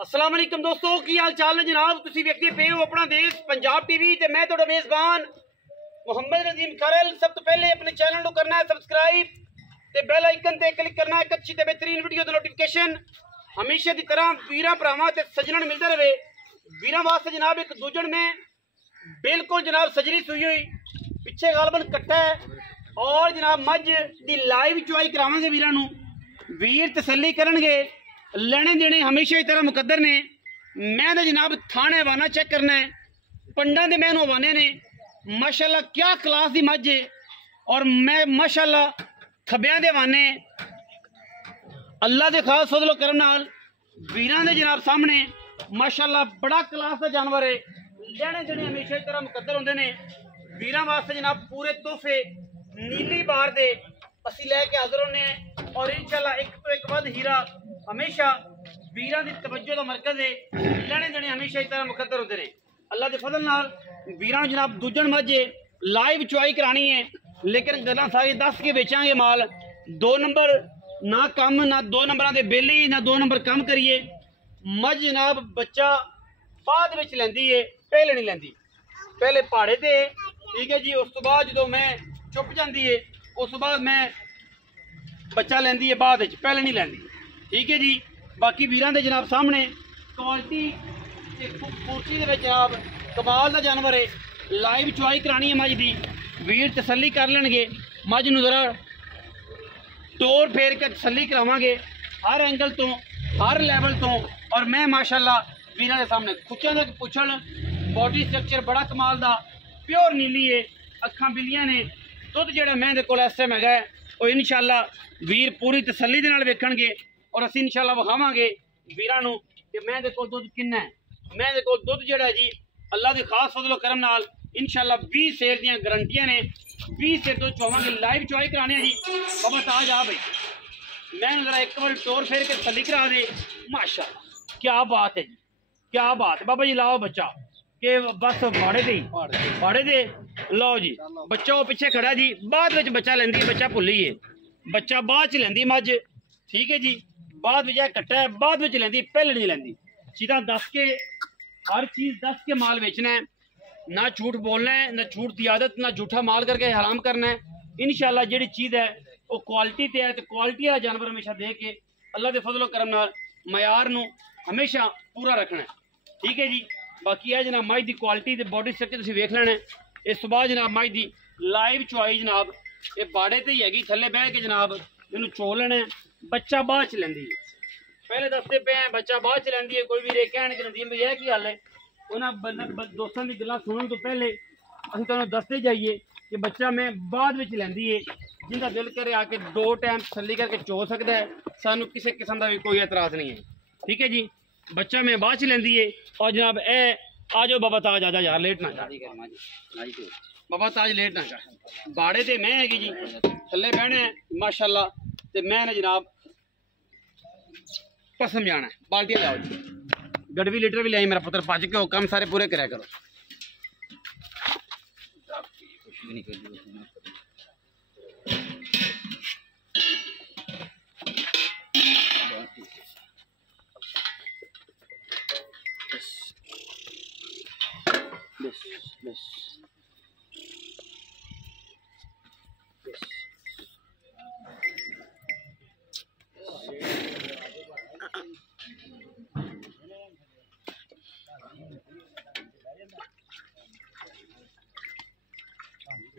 अस्सलाम वालेकुम दोस्तों, की हाल चाल ने जनाब। तुसी वेखदे पे हो अपना देश पंजाब टीवी ते मैं तुहाडा मेज़बान मोहम्मद नजीम खरल। सब तो पहले अपने चैनल को करना है सब्सक्राइब ते बेल आइकन ते क्लिक करना है। एक अच्छी ते बेहतरीन वीडियो दी नोटिफिकेशन हमेशा की तरह वीरां भरावां ते सजणन मिलता रहे। वीरां वास्ते जनाब एक दूजण में बिल्कुल जनाब सजरी सुई हुई पिछे गालबन कट्टा है और जनाब मझ दी लाइव चुआई करावांगे। वीरां नूं वीर तसल्ली करनगे, लेने देने हमेशा ही तरह मुकद्दर ने। मैं तो जनाब थाने वाना चेक करना है, पंडा दे मैनू वाने ने माशाल्लाह क्या क्लास दी मझ है। और मैं माशाल्लाह खब्बियां दे वाने अल्लाह दे खास फजलो करम नाल वीरां दे जनाब सामने माशाल्लाह बड़ा क्लास का जानवर है। लेने देने हमेशा ही तरह मुकद्दर होंदे ने। वीरां वास्ते जनाब पूरे तोहफे नीली बार दे असी लैके हाजिर होने हैं और इंशाल्लाह एक तो एक वध हीरा हमेशा वीरां दी तवज्जो दा मरकज है। लेने देने हमेशा इस तरह मुकद्दर होते रहे। अल्लाह के फजल नाल वीरां जनाब दूजन मजे लाइव चुआई करानी है, लेकिन गल्लां सारी दस के बेचांगे माल। 2 नंबर ना कम ना 2 नंबर दे बेली ना 2 नंबर कम करिए। मझ जनाब बच्चा बाद विच लैंदी है, पहले नहीं लैंदी। पहले पहाड़े ते ठीक है जी, उस तो बाद जो मैं चुप जाती है उस बाद मैं बच्चा लैंदी है, बाद पहले नहीं लैंदी। ठीक है जी। बाकी वीरां दे जनाब सामने क्वालिटी खूबसूरती दे विच जनाब कमाल का जानवर है। लाइव चुआई करानी है मझ दी, वीर तसल्ली कर लेंगे। मझ नूं जरा टोर फेर के तसल्ली करावांगे हर एंगल तो हर लैवल तो। और मैं माशाल्लाह वीरां दे सामने कुछां दा पुछण बॉडी स्ट्रक्चर बड़ा कमाल दा, प्योर नीली है, अखां बिलियां ने। दुध जिहड़ा मैं दे कोल इस टाइम हैगा वो इंशाल्लाह वीर पूरी तसल्ली दे नाल वेखणगे और असीं इंशाल्लाह विखावांगे वीरां नूं कि मैं दे कोल दुध किन्ना है। मैं दे कोल दुध जिहड़ा जी अल्लाह दे खास फजलो करम नाल इंशाल्लाह 20 सेर दियां गारंटियां ने। 20 सेर दुध चुवावांगे, लाइव चुआई कराने जी। बाबा ताज आ भाई मैं जरा एक बार टोर फेर के तसल्ली करा दे। माशाल्लाह क्या बात है जी, क्या बात है। बाबा जी लाओ बच्चा के बस बाड़े दे लो जी। बच्चा वो पिछे खड़ा जी, बाद में बच्चा लेंदी, बच्चा भुली है, बच्चा बाद च लेंदी मझ। ठीक है जी, बाद में कट्टा है, बाद में लेंदी, पहले नहीं लेंदी। सीधा दस के हर चीज़ दस के माल बेचना है, ना झूठ बोलना है, ना झूठ की आदत, ना झूठा माल करके हराम करना है। इंशाल्लाह जी चीज़ है वो क्वालिटी ते है, तो क्वालिटी वाला जानवर हमेशा दे के अल्लाह के फजलो करम नाल मयार नूं हमेशा पूरा रखना है। ठीक है जी। बाकी है जनाब मझ की क्वालिटी ते बॉडी स्ट्रक्चर तुसीं वेख लेना है। इस तो बाद जनाब मझ की लाइव चुआई जनाब ये बाड़े ते ही हैगी, थल्ले बह के जनाब इनू चो लेना है। बच्चा बाद च लैंदी है, पहले दसते पे हैं बच्चा बाद च लैंदी है। कोई भी रे कहण कि नदीम भाई की गल है, उन्होंने दोस्तों की गल्लां सुनने तो पहले असं तुहानूं दसते जाइए कि बच्चा मैं बाद में लैंदी है। जिनका दिल करे आके 2 टाइम तसल्ली करके चो सकता है, सानू किसी किस्म का भी कोई एतराज़ नहीं है। ठीक है जी। बच्चा मैं बाद च लैंदी है। और जनाब ए आ जाओ बाबा ताज, आ जा यार, लेट ना कर बाबा ताज, लेट ना कर। बाड़े ते मैं हैगी जी, थल्ले बहना है माशाल्लाह। ते मैं ना जनाब कसम जाना है। बाल्टियां लाओ जी, गड़वी लीटर भी लाई मेरा पुत्र, भज के काम सारे पूरे कराया करो।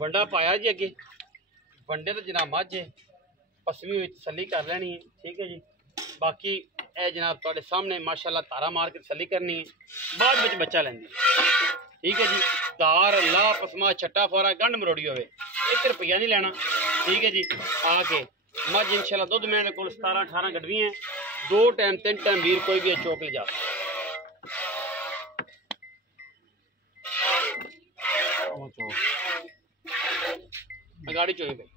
वंडा पाया जी अगे, वंडे तो जनाब मझ है, पसवी हुई तसल्ली कर लेनी है। ठीक है जी। बाकी ए जनाब तुहाडे सामने माशाल्लाह तारा मार के तसल्ली करनी है, बाद में बच्चा लेंदी। ठीक है जी। दार ला पसमा छट्टा फोरा गंढ मरोड़ी होवे, 1 रुपया नहीं लेना। ठीक है जी। आके मझ इंशाल्लाह दुध मेरे को 17-18 गडवी हैं, 2 टाइम 3 टाइम वीर कोई भी चौक ले जा। गाड़ी चोई भाई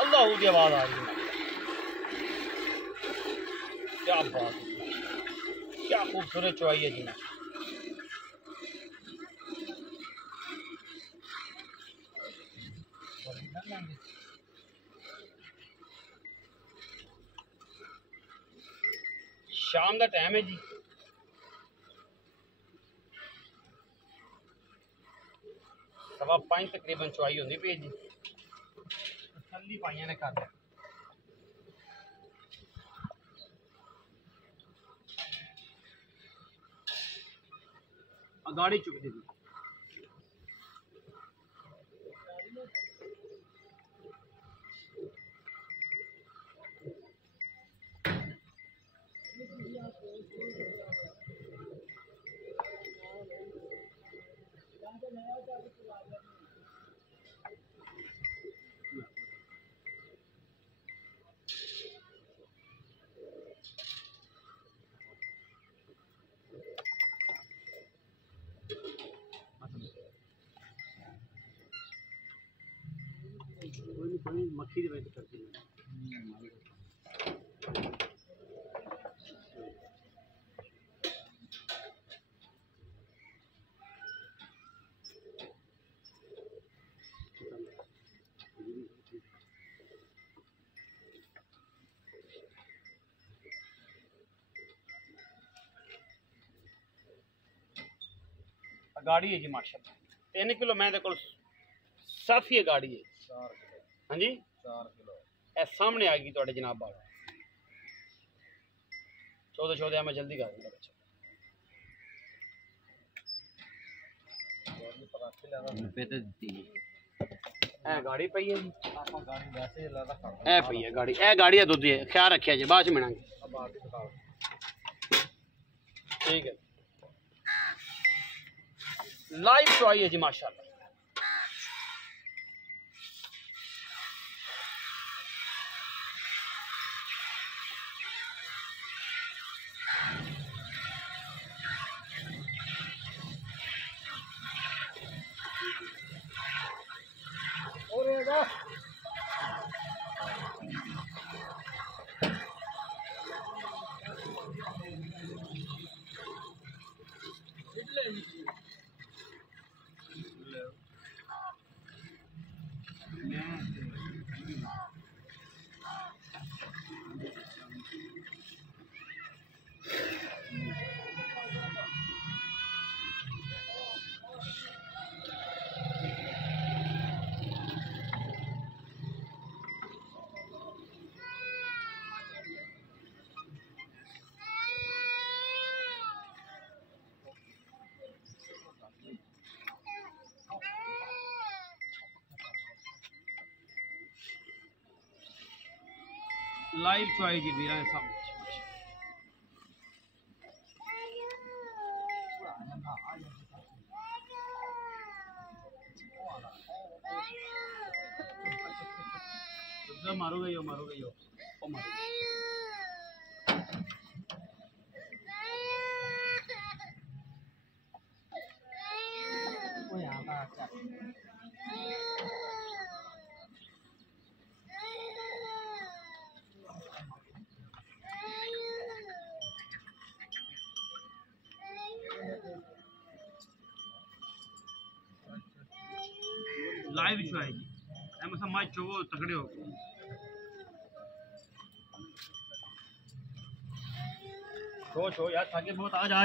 अल्लाह की आवाज आ रही है। क्या बात, क्या खूबसूरत चुआई है जी। शाम का टाइम है जी, सवा 5 तकरीबन चुआई होंगी पी जी, तसल्ली पाइया ने कर गाड़ी चुक दी। मक्खी की वजह करती है गाड़ी है जी माशाल्लाह 3 किलो मैं को साफी गाड़ी है। हाँ जी 4 किलो ए सामने आ गई थोड़े जनाब बाल 14 मैं जल्दी कर दूंगा बच्चा गाड़ी पई है जी ए पई है गाड़ी ए गाड़ी है दुध है ख्याल रखिया जी बाद च मिलांगे ठीक है लाइव चुआई है जी माशाल्लाह लाइव चुआई जी वीर सब मारोगे यो ओ मारोगे लाइव चुआई जी एम समझ चो तगड़े हो छो यार आगे बहुत आ जा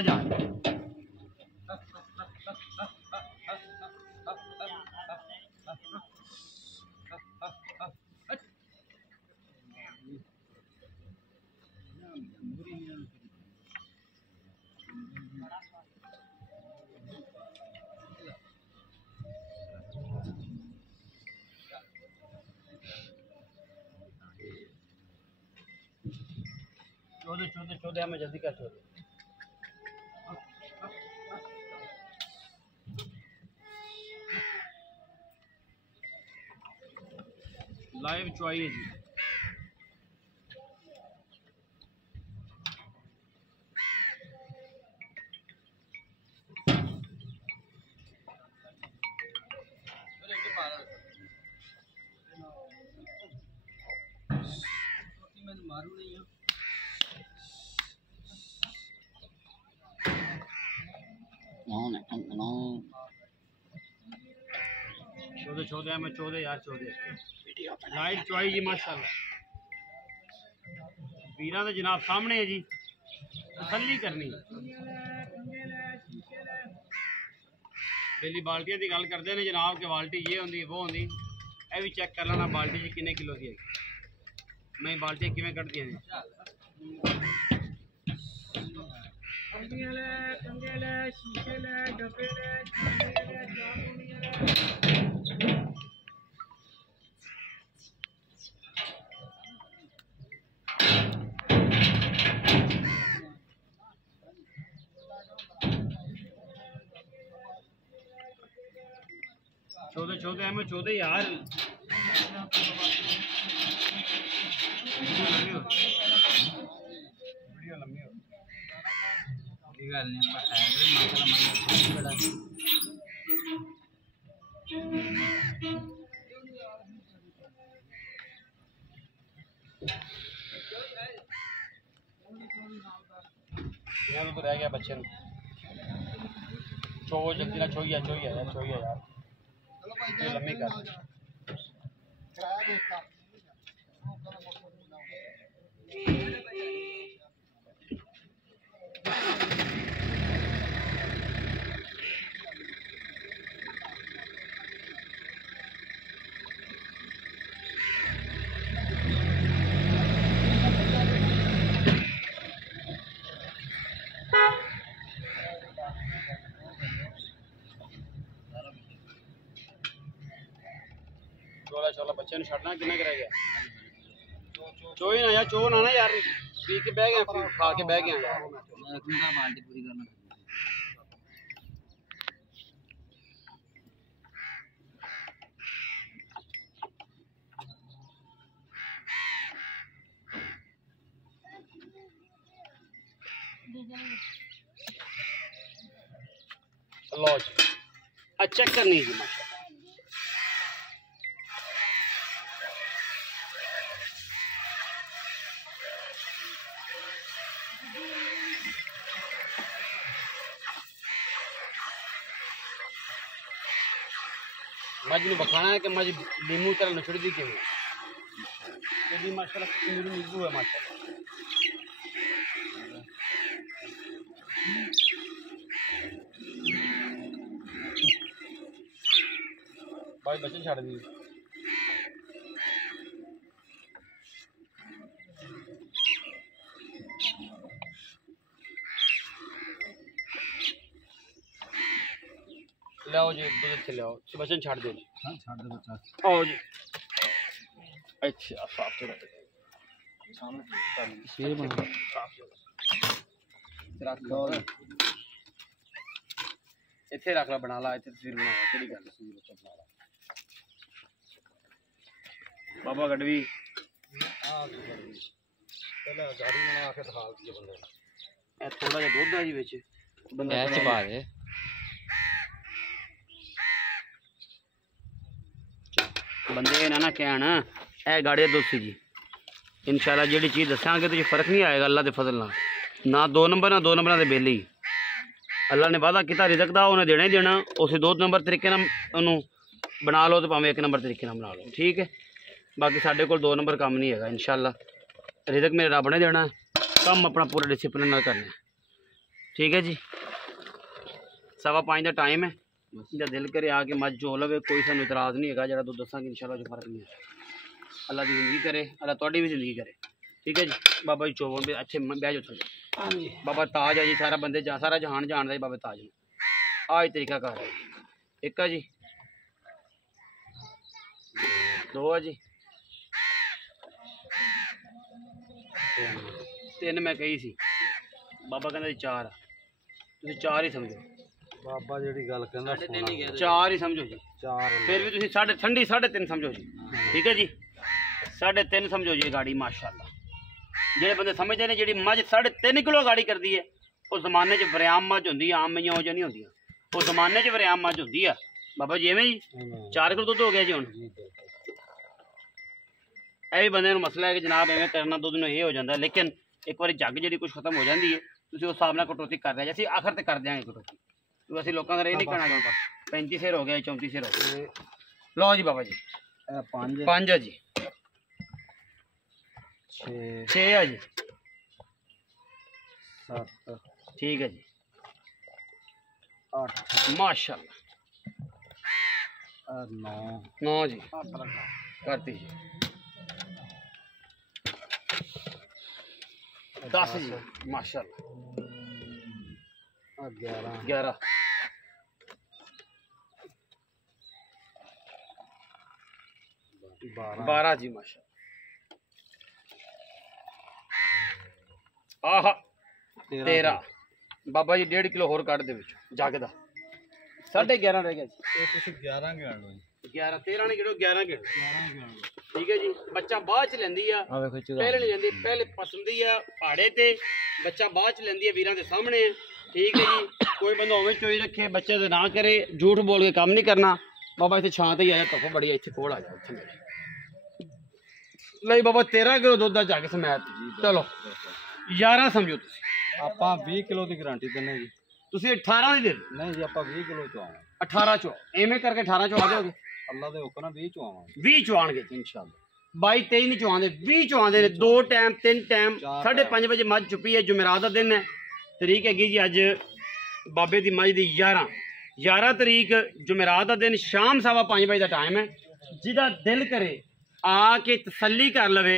चौदह में जल्दी कर चौदह लाइव चुआई है जी मारू नहीं 14 14 में 14 यार 14 लाइट चुआई जी माशाल्लाह वीरां दे जनाब सामने है जी तसल्ली करनी बेली बाल्टियां की गल करते हैं जनाब कि बाल्टी ये होंगी वो होंगी यह भी चेक कर लेना बाल्टी जी किन्ने किलो की है मैं बाल्टियां किवें कढ़दियां ने 14 14 में 14 यार वीडियो लंबी हो गल नहीं बड़ा यार तो रह गया बच्चे छो जल्दी ना छोइया यार ये लम्बी कर चोला बच्चे ने छड़ना किन्ना रह गया चोई ना यार चो ना यार पी के बह गया खा के बह गया यार बाल्टी पूरी करना लो जी चेक करनी है माशा मज में बखाना है कि मज नींबू तरह नछड़ दी के माशाल्लाह नींबू है माशाल्लाह भाई बच्चे छड़ दी लाओ जी दूध से लाओ बच्चे छड़ दो जी हां छड़ दो बच्चा आओ जी अच्छा साफ तो सामने शेर बना रख लो इथे रख ला बना ला इथे तस्वीर बना केड़ी गल तस्वीर बच्चा बना ला बाबा गढ़वी पहले गाड़ी में आके दिखा दिए बंदे ए थोड़ा जिहा दूध है जी विच बंदा च पा दे बंदे ना कहन ए गाड़ी दोस्ती जी इंशाल्लाह जी चीज़ दसांगे तो फर्क नहीं आएगा अल्लाह के फजल ना 2 नंबर ना 2 नंबर के बेली अल्लाह ने वादा किया रिजक का उन्हें देना ही देना उस 2 नंबर तरीके बना लो तो भावें 1 नंबर तरीके बना लो ठीक है बाकी साढ़े को 2 नंबर काम नहीं है इंशाल्लाह रिजक मेरे रब ने देना कम अपना पूरा डिसिप्लिन करना ठीक है जी 5:15 का टाइम है जब दिल करे आके मज जो लवे कोई सानू इतराज़ नहीं है जरा दूध दसांगे इंशाल्लाह जो फर्क नहीं है अल्लाह की जिंदगी करे अल्लाह तुहाडी भी जिंदगी करे ठीक है जी बाबा जी चोवन भी अच्छे बह जाओ थोड़े बाबा ताज है जी सारा बंदे सारा जहान जानता जी बाबा ताज ने आज तरीका कार है एक है जी 2 है जी 3 मैं कही सी बाबा कहना 4 तुसीं 4 ही समझो बाबा जी गल कहना 4 ही समझो जी 4 फिर भी तुसीं साढ़े ठंडी 3.5 समझो जी ठीक है जी 3.5 समझो जी गाड़ी माशाल्लाह जेडे बंदे समझते हैं जी मझ 3.5 किलो गाड़ी करती है उस जमाने च वरियाम मझ होंगी आम मईयां हो नहीं होंगी उस जमाने च वरियाम मझ होंगी है बाबा जी एवं जी 4 किलो दुध हो गया जी हुण यह भी बंदे मसला है कि जनाब एवं करना दुध में ये हो जाता है लेकिन एक बार जग जी कुछ खत्म हो जाती है तुम उस हिसाब से कटौती कर रहे असं आखिर तक कर देंगे कटौती तो असं लोगों का ये नहीं कहना चाहता 35 सिर हो गया 34 सिर हो गया लो जी बाबा जी 5 है जी 6 है जी 7 ठीक है जी 8 माशाल्लाह 9 जी करती जी 10 जी माशाल्लाह 11 12 जी माशाल्लाह आहा 13 बाबा जी 1.5 किलो होर कट दे विच जग दा 11.5 रह गया जी 11 गिन लो 11 13 नहीं गिनो 11 गिनो ठीक है जी बच्चा बाद च लेंदी आ पहले नहीं लेंदी पहले पसंदी आ पहाड़े ते बच्चा बाद च लेंदी है वीरां दे सामने ठीक है जी कोई बंदा ओवें चोई रखे बच्चे दे ना करे झूठ बोल के काम नहीं करना बाबा इत्थे छां ते ही आया धुप्प बड़ी इत्थे कोल आ जा इत्थे मेरे ਲਈ ਬਾਬਾ 13 ਕਿਲੋ ਦੁੱਧ ਦਾ ਜੱਗ ਸਮੈਤ ਚਲੋ 11 ਸਮਝੋ ਤੁਸੀਂ ਆਪਾਂ 20 ਕਿਲੋ ਦੀ ਗਾਰੰਟੀ ਦਿੰਨੇ ਜੀ ਤੁਸੀਂ 18 ਦੀ ਦੇ ਦਿਓ ਨਹੀਂ ਜੀ ਆਪਾਂ 20 ਕਿਲੋ ਚੋਂ 18 ਚੋਂ ਐਵੇਂ ਕਰਕੇ 18 ਚੋਂ ਆ ਜਾਓਗੇ ਅੱਲਾ ਦੇ ਹੁਕਮ ਨਾਲ 20 ਚੋਂ ਆਵਾਂਗੇ 20 ਚੋਂ ਆਣਗੇ ਇਨਸ਼ਾਅੱਲਾ 22 23 ਨਹੀਂ ਚੋਂ ਆਉਂਦੇ 20 ਚੋਂ ਆਉਂਦੇ ਨੇ 2 ਟਾਈਮ 3 ਟਾਈਮ 5:30 ਵਜੇ ਮੱਝ ਚੁੱਪੀ ਹੈ ਜੁਮੇਰਾਤ ਦਾ ਦਿਨ ਹੈ ਤਰੀਕ ਹੈਗੀ ਜੀ ਅੱਜ ਬਾਬੇ ਦੀ ਮੱਝ ਦੀ 11 ਤਰੀਕ ਜੁਮੇਰਾਤ ਦਾ ਦਿਨ ਸ਼ਾਮ 5:15 ਵਜੇ ਦਾ ਟਾਈਮ ਹੈ ਜਿਹਦਾ ਦਿਲ ਕਰੇ आके तसल्ली कर लवे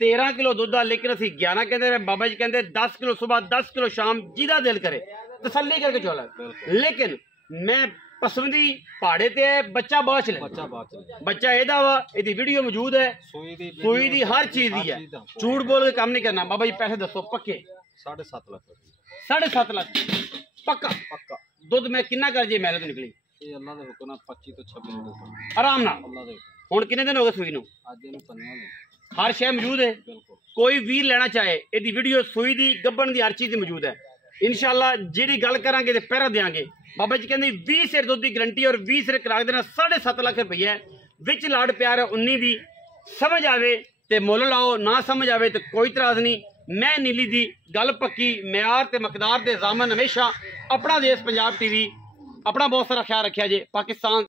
13 किलो दुध आ लेकिन असी 11 कहते बाबा जी कहते 10 किलो सुबह 10 किलो शाम जिदा दिल करे तसल्ली करके चला लेकिन मैं पसंदी पहाड़े ते है बच्चा बाद च बच्चा एदा वा एदी वीडियो मौजूद है सुई दी हर चीज दी है झूठ बोल के काम नहीं करना बाबा जी पैसे दसो पक्के 7.5 लाख 7.5 लाख पक्का दुध मैं कितना कर जी मेहनत निकली ये अल्लाह दे हुक्म नाल 25 तो 26 लीटर आराम नाल अल्लाह दे ਹੁਣ ਕਿੰਨੇ ਦਿਨ ਹੋ ਗਏ ਸੂਈ ਨੂੰ ਅੱਜ ਇਹਨੂੰ ਪੰਨਵਾ ਦੇ ਹਰ ਸ਼ੈ ਮੌਜੂਦ ਹੈ ਕੋਈ ਵੀਰ ਲੈਣਾ ਚਾਹੇ ਇਹਦੀ ਵੀਡੀਓ ਸੂਈ ਦੀ ਗੱਬਣ ਦੀ ਹਰ ਚੀਜ਼ ਦੀ ਮੌਜੂਦ ਹੈ ਇਨਸ਼ਾਅੱਲਾ ਜਿਹੜੀ ਗੱਲ ਕਰਾਂਗੇ ਤੇ ਪਹਿਰਾ ਦੇਾਂਗੇ ਬਾਬਾ ਜੀ ਕਹਿੰਦੇ 20 ਸਿਰ ਦੁੱਧ ਦੀ ਗਰੰਟੀ ਔਰ 20 ਸਿਰ ਕਰਾ ਦੇਣਾ 7.5 ਲੱਖ ਰੁਪਏ ਵਿੱਚ ਲਾੜ ਪਿਆਰ ਹੈ 19 ਦੀ ਸਮਝ ਆਵੇ ਤੇ ਮੁੱਲ ਲਾਓ ਨਾ ਸਮਝ ਆਵੇ ਤੇ ਕੋਈ ਇਤਰਾਜ਼ ਨਹੀਂ ਮੈਂ ਨੀਲੀ ਦੀ ਗੱਲ ਪੱਕੀ ਮਿਆਰ ਤੇ ਮਕਦਾਰ ਦੇ ਜ਼ਾਮਨ ਹਮੇਸ਼ਾ ਆਪਣਾ ਦੇਸ਼ ਪੰਜਾਬ ਟੀਵੀ अपना बहुत सारा ख्याल रखा जे पाकिस्तान